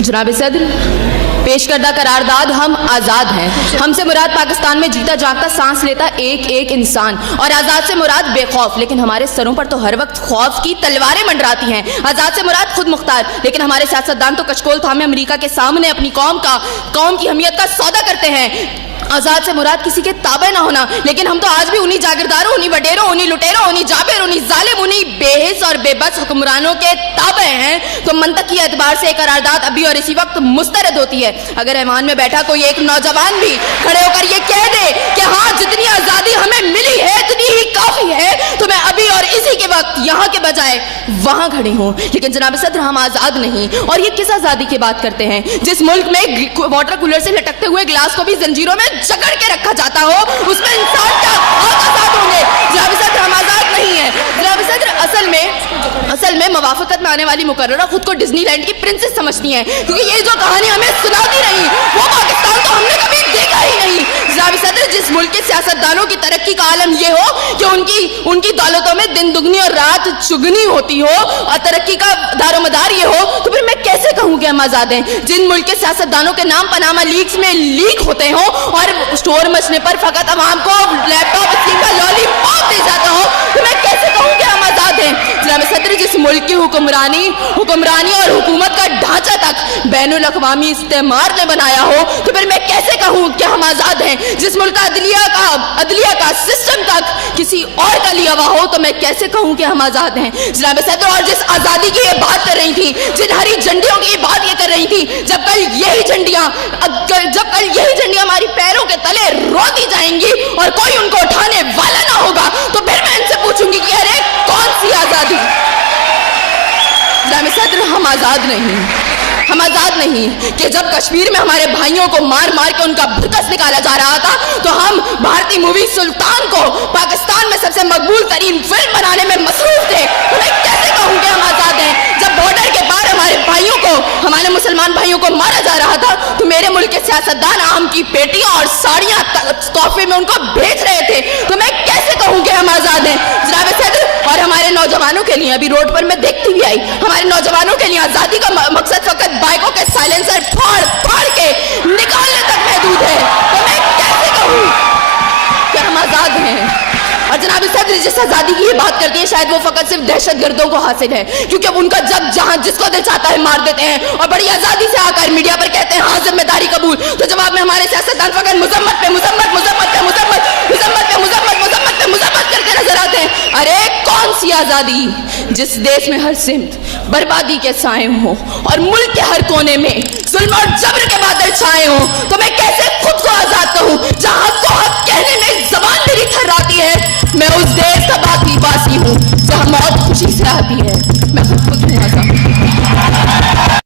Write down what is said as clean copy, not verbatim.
जनाब सदर, पेश करदा करारदाद हम आज़ाद हैं। हमसे मुराद पाकिस्तान में जीता जागता सांस लेता एक एक इंसान, और आज़ाद से मुराद बेखौफ, लेकिन हमारे सरों पर तो हर वक्त खौफ की तलवारें मंडराती हैं। आज़ाद से मुराद खुद मुख्तार, लेकिन हमारे सियासतदान तो कचकोल थामे अमेरिका के सामने अपनी कौम की हमीयत का सौदा करते हैं। आज़ाद से मुराद किसी के ताबे ना होना, लेकिन हम तो आज भी उन्हीं जागीरदारों, उन्हीं वडेरों, उन्हीं लुटेरों, उन्हीं जाबिर, उन्हीं जालिम, उन्हीं बेहिस और बेबस हुक्मरानों के ताबे हैं। तो मंतकी एतबार से करारदाद अभी और इसी वक्त मुस्तरद होती है। अगर ऐवान में बैठा कोई एक नौजवान भी खड़े होकर ये कह दे कि हाँ, जितनी आज़ादी हमें मिली है इतनी ही काफ़ी है, तो मैं अभी और इसी के वक्त यहाँ के बजाय वहाँ खड़ी हूँ। लेकिन जनाब सदर, हम आज़ाद नहीं। और ये किस आज़ादी की बात करते हैं जिस मुल्क में वाटर कूलर से लटकते हुए गिलास को भी जंजीरों में जकड़ के रखा जाता हो, उसमें इंसान क्या आज़ाद होंगे? जनाब सदर, हम आज़ाद नहीं है। जनाब सदर, असल में मवाफकत में आने वाली मुकर्ररा खुद को डिज्नीलैंड की प्रिंसेस समझती हैं, क्योंकि ये जो कहानी हमें सुनाती रही वो पाकिस्तान तो हमने कभी देखा ही नहीं। जनाब सदर, जिस मुल्क के सियासतदानों की तरक्की का आलम ये हो कि उनकी दौलतों में दिन दुगनी और रात चुगनी होती हो, और तरक्की का दारोमदार ये हो, तो फिर मैं कैसे कहूँ कि हम आज़ाद हैं? जिन मुल्क के सियासतदानों के नाम पनामा लीक्स में लीक होते हो और स्टोर मचने पर फकत अवाम को लैपटॉप का लॉलीपॉप दे जाता हो, तो मैं कैसे कहूँ कि हम आज़ाद हैं? जनाब सदर, जिस मुल्क की हुक्मरानी और हुकूमत का ढांचा तक बैनुल अक़वामी इस्तेमार ने बनाया हो, तो फिर मैं कैसे कहूँ कि हम आज़ाद हैं? जिस मुल्क का अदलिया का सिस्टम तक किसी और का लिया हुआ हो, तो मैं कैसे कहूँ कि हम आज़ाद हैं? जनाब सदर, और जिस आज़ादी की ये बात कर रही थी, जिन हरी झंडियों की बात ये कर रही थी, जब कल यही झंडियाँ हमारी पैरों के तले रोती जाएंगी और कोई उनको उठाने वाला ना होगा, तो फिर मैं इनसे पूछूंगी कि अरे कौन सी आज़ादी? जनाब सदर, हम आज़ाद नहीं कि जब कश्मीर में हमारे भाइयों को मार मार के उनका भुतस निकाला जा रहा था, तो हम भारतीय मूवी सुल्तान को पाकिस्तान में सबसे मकबूल तरीन फिल्म बनाने में मसरूफ थे। तो मैं कैसे कहूँ कि हम आज़ाद हैं? जब बॉर्डर के पार हमारे मुसलमान भाइयों को मारा जा रहा था, तो मेरे मुल्क के सियासतदान आम की पेटियां और साड़ियां तोहफे में उनको भेज रहे थे। तो मैं कैसे कहूँ कि हम आज़ाद हैं? जनाब सदर, और हमारे नौजवानों के लिए, अभी रोड पर मैं देखती भी आई, हमारे नौजवानों के लिए आज़ादी का मकसद फकत बाइकों के साइलेंसर फाड़ के निकालने तक महदूद है। तो मैं कैसे कहूँ कि हम आज़ाद हैं? और जनाब सदर, जिस आज़ादी की ये बात करती है, शायद वो फकत सिर्फ दहशतगर्दों को हासिल है, क्योंकि अब उनका जहाँ जिसको दिल चाहता है मार देते हैं और बड़ी आज़ादी से आकर मीडिया पर कहते हैं हाँ, जिम्मेदारी कबूल। तो जवाब में हमारे सियासतदान फकत मजम्मत करके नजर आते हैं। अरे कौन सी आज़ादी जिस देश में हर सिमत बर्बादी के साए हों और मुल्क के हर कोने में जुल्म और जबर के बादल छाए हों? तो मैं कैसे खुद को आज़ाद कहूँ जहाँ हक को हक कहने में ज़बान मेरी थर्राती है? मैं उस देश का बाकी वासी हूँ जहाँ मौत खुशी से आती है। मैं खुद हूँ आज़ाद।